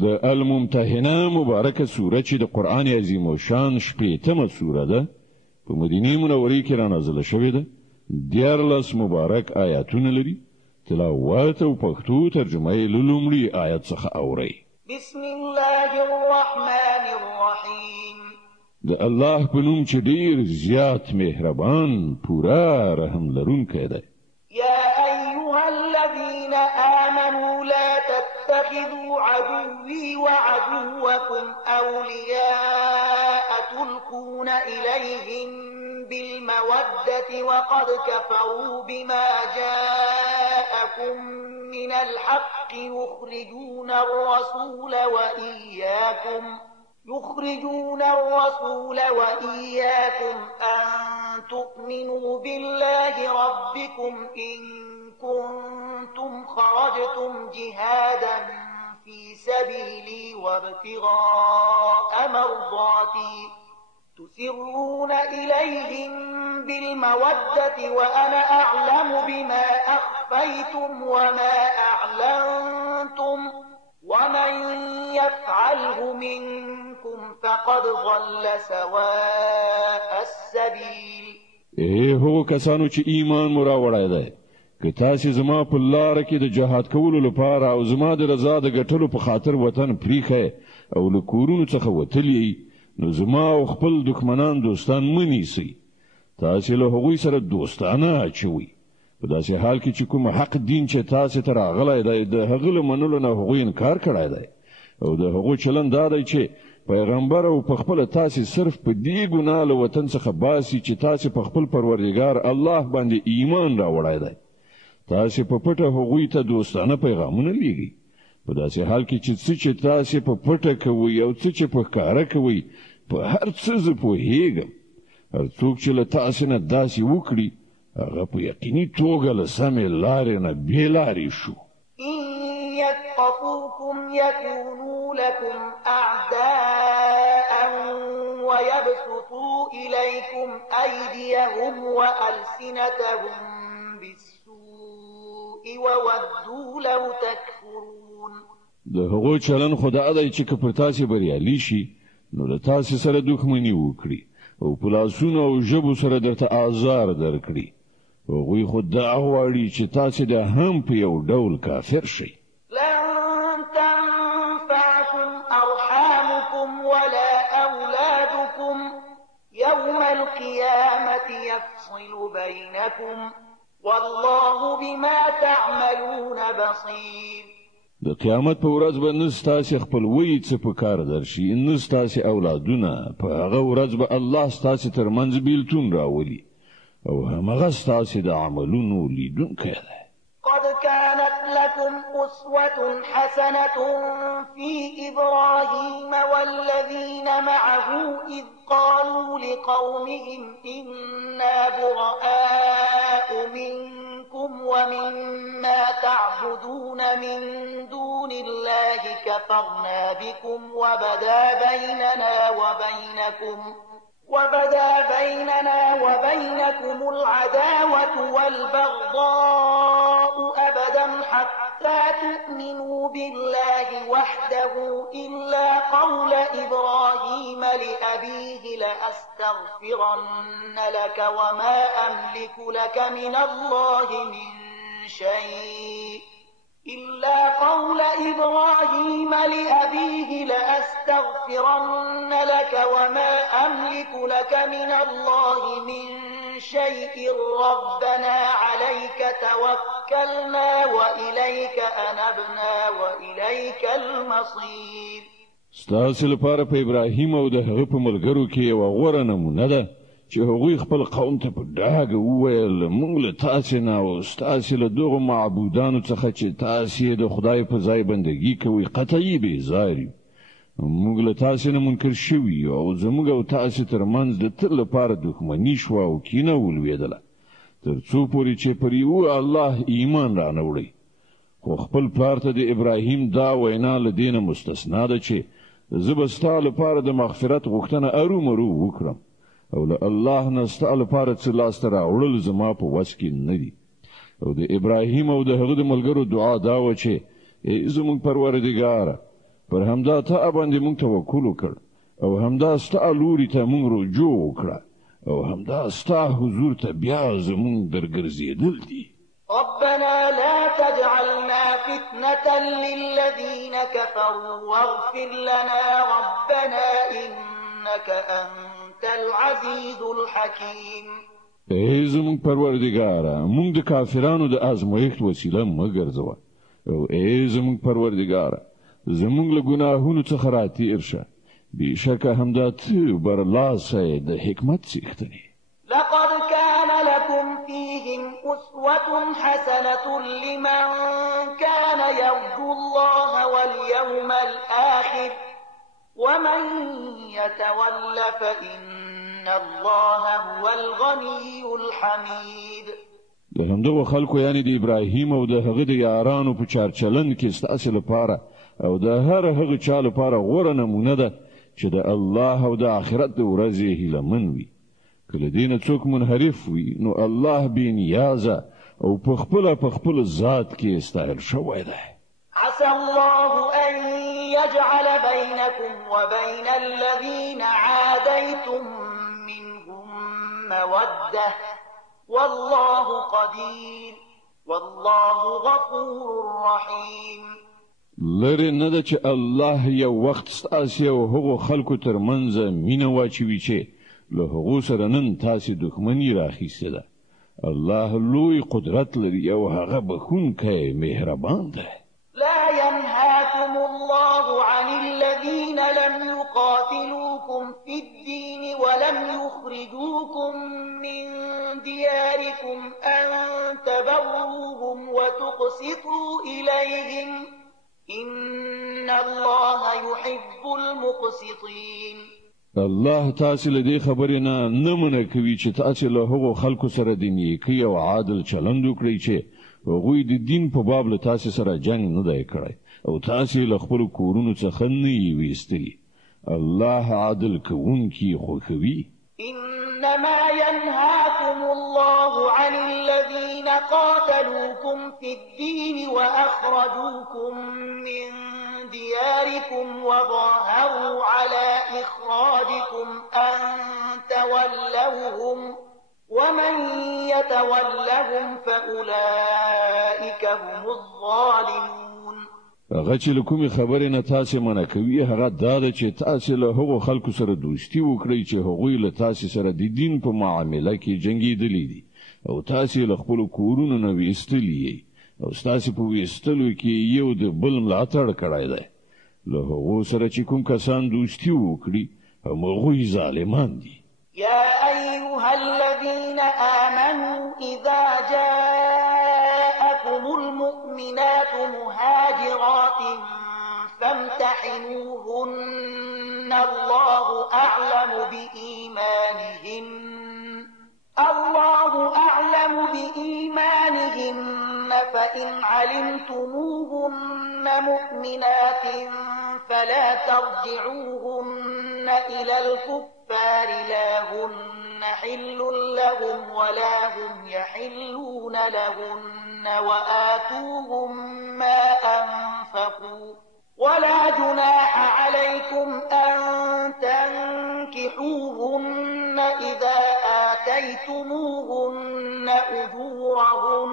د الممتحنه مبارکه سوره چې د قرآن عظیم الشان شپېتمه سوره ده په مدینه منورې کې را نازله شوې ده. 14 مبارک آیاتونه لري. تلاوت او پښتو ترجمه یې له لومړي آیت څخه اورئ. بسم الله الرحمن الرحیم. د الله په نوم چې ډېر زیات مهربان پورا رحم لرونکی دی. يا أيها الذين آمنوا لا تتخذوا عدوي وعدوكم أولياء تلقون إليهم بالمودة وقد كفروا بما جاءكم من الحق يخرجون الرسول وإياكم أن تؤمنوا بالله ربكم إن كنتم خرجتم جهادا في سبيلي وابتغاء مرضاتي تسرون إليهم بالمودة وأنا أعلم بما أخفيتم وما أعلنتم ومن يفعله منكم فقد ضل سواء السبيل. هو کسانو چې ایمان مو راوړی دی، که تاسې زما په لاره کې د جهاد کولو لپاره او زما د رضا د ګټلو په خاطر وطن پریښی او له کورونو څخه وتلی، نو زما او خپل دښمنان دوستان مه نیسئ. تاسې له هغوی سره دوستانه اچوئ په داسې حال کې چې کوم حق دین چې تاسې ته راغلی دی د هغه له منلو نه هغوی انکار کړی دی، او د هغو چلند دا دی چې پیغمبر او په خپله تاسې صرف په دې ګناه له وطن څخه باسي چې تاسې په خپل پروردګار الله باندې ایمان راوړی دی. تاسې په پټه هغوی ته دوستانه پیغامونه لیږئ په داسې حال کې چې څه چې تاسې په پټه کوئ او څه چې په ښکاره کوئ په هر څه زه پوهېږم. هر څوک چې له تاسې نه داسې وکړي هغه په یقیني توګه له سمې لارې نه بې لارې شو. إن يثقفوكم يكونوا لكم أعداء ويبسطوا إليكم أيديهم وألسنتهم بالسوء وودوا لو تكفرون. د هغو چلن خدا دی چې که پر تاسې بریالي شي نو له تاسې سره دښمني وکړي او په لاسونو او ژبو سره درته آزار درکړي. هغوی خو دا غواړي چې تاسې د هم په یو ډول کافر شئ. لن تنفعكم أرحامكم ولا أولادكم يوم القيامة يفصل بينكم والله بما تعملون بصير. د قیامت په ورځ به نه ستاسې خپلوي څه په کار درشي، نه ستاسې اولادونه. په هغه ورځ به الله ستاسې ترمنځ بیلتون راولي او همغه ستاسې د عملونو لیدونکی دی. قد كانت لكم أسوة حسنة في إبراهيم والذين معه إذ قالوا لقومهم إنا براء منكم ومما تعبدون من دون الله كفرنا بكم وبدا بيننا وبينكم العداوة والبغضاء أبدا حتى تؤمنوا بالله وحده إلا قول إبراهيم لأبيه لأستغفرن لك وما أملك لك من الله من شيء إلا قول إبراهيم لأبيه لأستغفرن لك وما أملك لك من الله من شيء ربنا عليك توكلنا وإليك أنبنا وإليك المصير. ستاسې لپاره په ابراهیم او د هغه په ملګرو کې یوه غوره نمونه ده چې هغوی خپل قوم ته په ډاګه وویل موږ له تاسې نه او ستاسې له دغو معبودانو څخه چې تاسې د خدای په ځای بندګي کوئ قطعي بېزار یو. موږ له تاسې نه منکر شوي یو او زموږ او تاسې ترمنځ د تل لپاره دښمني شوه او کینه ولوېدله تر څو پورې چې پر یوه الله ایمان رانوړئ. خو خپل پلار ته د ابراهیم دا وینا له دې نه مستثنا ده چې زه به ستا لپاره د مغفرت غوښتنه ارومرو وکړم او له الله نه ستا لپاره څه لاسته راوړل زما په وس کې نه دي. او د ابراهیم او د هغه د ملګرو دعا دا وه چې ای زموږ پروردګاره پر همدا ته باندې موږ توکل وکړ او همدا ستا لوري ته موږ رجوع وکړه او همدا ستا حضور ته بیا زموږ درګرځېدل دي. ربنا لا تجعلنا فتنة للذين كفروا واغفر لنا ربنا إنك أنت العزيز الحكيم. ای زموږ پروردګاره موږ د کافرانو د ازمایښت وسیله مه ګرځوه او ای زموږ پروردګاره زموږ له ګناهونو څخه راتېر شه بېشکه همدا ته برلاسی د حکمت څښتنې. لقد كان لكم فيهم أسوة حسنة لمن كان يرجو الله واليوم الآخر ومن يتول فإن الله هو الغني الحميد. د همدغو خلکو یعنی د ابراهیم او د هغه د یارانو په چارچلن کې ستاسو لپاره او د هر هغه چا لپاره غوره نمونه ده چې د الله او د آخرت د ورځې هیلهمن وي. کله دینه څوک منحرف وي نو الله بې نیازه او په خپل ذات کې استایل شوی دی. عسى الله أن يجعل بينكم وبين الذين عاديتم منهم مودة والله قدير والله غفور رحيم. لری نه ده چې الله یو وخت ستاسو او هغو خلکو ترمنځ مینه واچوي چې له هغو سره نن تاسو دښمنی راخیسته ده. الله لوی قدرت لري او هغه بخښونکی مهربان ده. لا ينهاكم الله عن الذين لم يقاتلوكم في الدين ولم يخرجوكم من دياركم أن تبروهم وتقسطوا إليهم إن الله يحب المقسطين. الله تاسو له دې خبرې نه منع کوي چې تاسو له هغو خلکو سره د نیکۍ او عادل چلند وکړئ چې هغوی د دین په باب له تاسو سره جنگ نه دی کړی او تاسو له خپل کورونو څخه نه یې ویستلي. الله عادل کوونکی خوښوي. إنما ينهاكم الله عن الذين قاتلوكم في الدين وأخرجوكم من دياركم وظاهروا على إخراجكم أن تولوهم ومن يتولهم فأولئك هم الظالمون. هغه چې له کومې خبرې نه تاسو منع کوي هغه دا ده چې تاسو له هغو خلکو سره دوستي وکړئ چې هغوی له تاسو سره د دین په معامله کې جنګېدلي دي او تاسو له خپل کورونو نه ویستلي او تاسو په ویستلو کې یو د بل ملاتړ کړی دی. له هغو سره چې کوم کسان دوستي وکړي هغوی ظالمان دي. يا أيها الذين آمنوا إذا جاءكم المؤمنات مهاجرات فامتحنوهن الله أعلم بإيمانهن فإن علمتموهن مؤمنات فلا ترجعوهن إلى الكفار لا هن حل لهم ولا هم يحلون لهن وآتوهم ما أنفقوا ولا جناح عليكم أن تنكحوهن إذا آتيتموهن أجورهن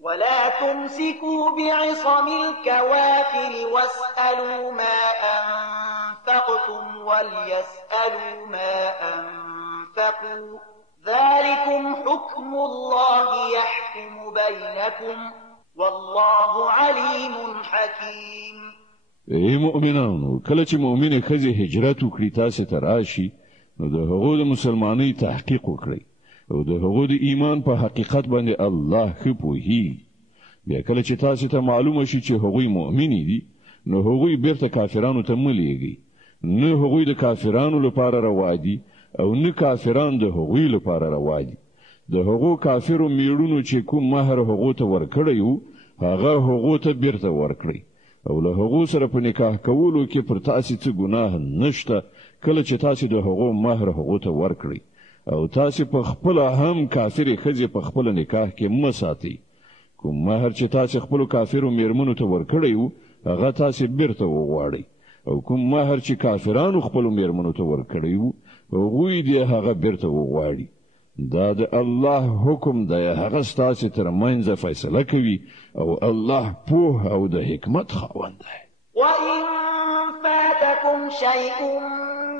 ولا تمسكوا بعصم الكوافر واسألوا ما أنفقتم وليسألوا ما أنفقوا ذلكم حكم الله يحكم بينكم والله عليم حكيم. ای مؤمنانو کله چې مؤمنه ښځه هجرت وکړي تاسو ته راشي نو د هغو د مسلمانۍ تحقیق وکړئ او د هغو د ایمان په حقیقت باندې الله ښه پوهیږي. بیا کله چې تاسو ته معلومه شي چې هغوی مؤمنې دي نو هغوی بیرته کافرانو ته مه لیږئ. نه هغوی د کافرانو لپاره روا دي او نه کافران د هغوی لپاره روا دي. د هغو کافرو میړونو چې کوم مهر هغو ته ورکړی وو هغه هغو ته بیرته ورکړئ او له هغو سره په نکاح کولو کې پر تاسو څه ګناه نشته کله چې تاسو د هغو مهر هغو ته ورکړئ او تاسو په خپل هم کافرې ښځې په خپل نکاح کې مه ساتئ. کوم مهر چې تاسو خپل کافرو میرمنو ته ورکړی وو هغه تاسې بیرته وغواړئ او کوم مهر چې کافرانو خپلو میرمنو ته ورکړی وو هغوی دې هغه بیرته وغواړي دا د الله حکم دی هغه ستاسې ترمنځ فیصله کوي او الله پوه او د حکمت خاوند دی وإن فاتكم شيء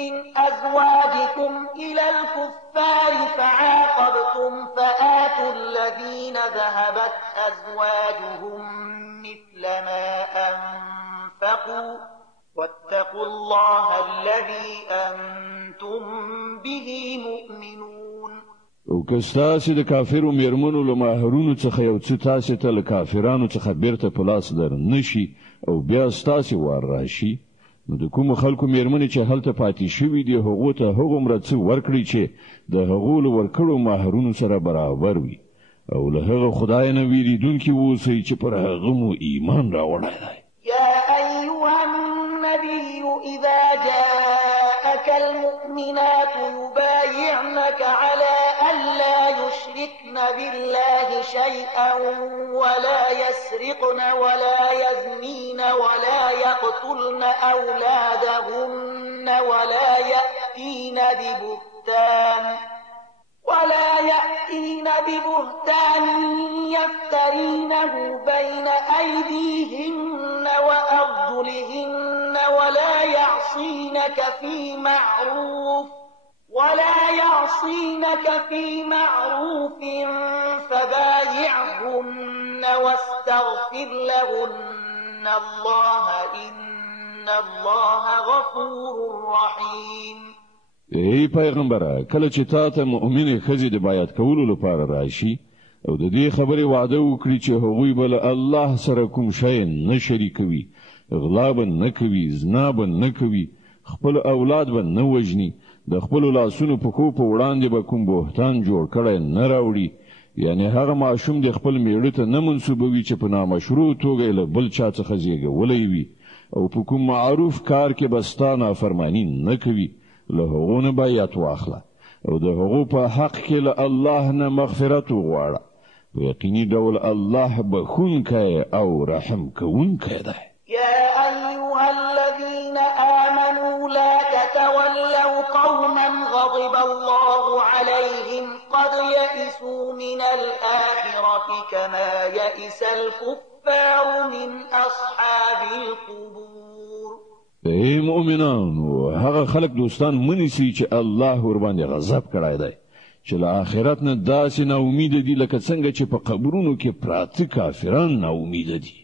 من أزواجكم إلى الكفار فعاقبتم فآتوا الذين ذهبت أزواجهم مثل ما أنفقوا واتقوا الله الذي أنتم به مؤمنون او که ستاسې د کافرو میرمنو له مهرونو څخه یو څه تاسې ته له کافرانو څخه بیرته په لاس در نشي او بیا ستاسې وار راشي نو د کومو خلکو میرمنې چې هلته پاتې شوي دي هغو ته هغومره څه ورکړي چې د هغو له ورکړو مهرونو سره برابر وي او له هغه خدای نه ویریدونکي اوسئ چې پر هغه مو ایمان راوړی دی يا أيها النبي إذا جاءك المؤمنات يبايعنك على ألا يشركن بالله شيئا ولا يسرقن ولا يزنين ولا يقتلن أولادهن ولا يأتين ببهتان يفترينه بين أيديهن وأرجلهن ولا يعصينك في معروف فبايعهن واستغفر لهن الله إن الله غفور رحيم ای پیغمبره کله چې تا ته مؤمنې ښځې د بیعت کولو لپاره راشي او د دې خبرې وعده وکړي چې هغوی به له الله سره کوم شی نه شریکوي غلا به نه کوي زنا به نه کوي خپل اولاد به نه وژني د خپلو لاسونو پښو په وړاندې به کوم بهتان جوړ کړی نه راوړي یعنی هغه ماشوم د خپل میړه ته نه منسوبوي چې په نامشروع توګه له بل چا څخه زیږولی وي او په کوم معروف کار کې به ستا نافرماني نه کوي له هغو نه بیعت واخله او د هغو په حق کې له الله نه مغفرت وغواړه په یقیني ډول الله بخښونکی او رحم کوونکی دی يا أيها الذين آمنوا لا تتولوا قوما غضب الله عليهم قد يئسوا من الآخرة كما يئس الكفار من أصحاب القبور ای مؤمنانو هغه خلق دوستان منیسي چې الله ور باندې غضب کړی دی چې له آخرت نه داسې نا امید دي لکه څنګه چې په قبرونو کې پراته کافران نا امید دي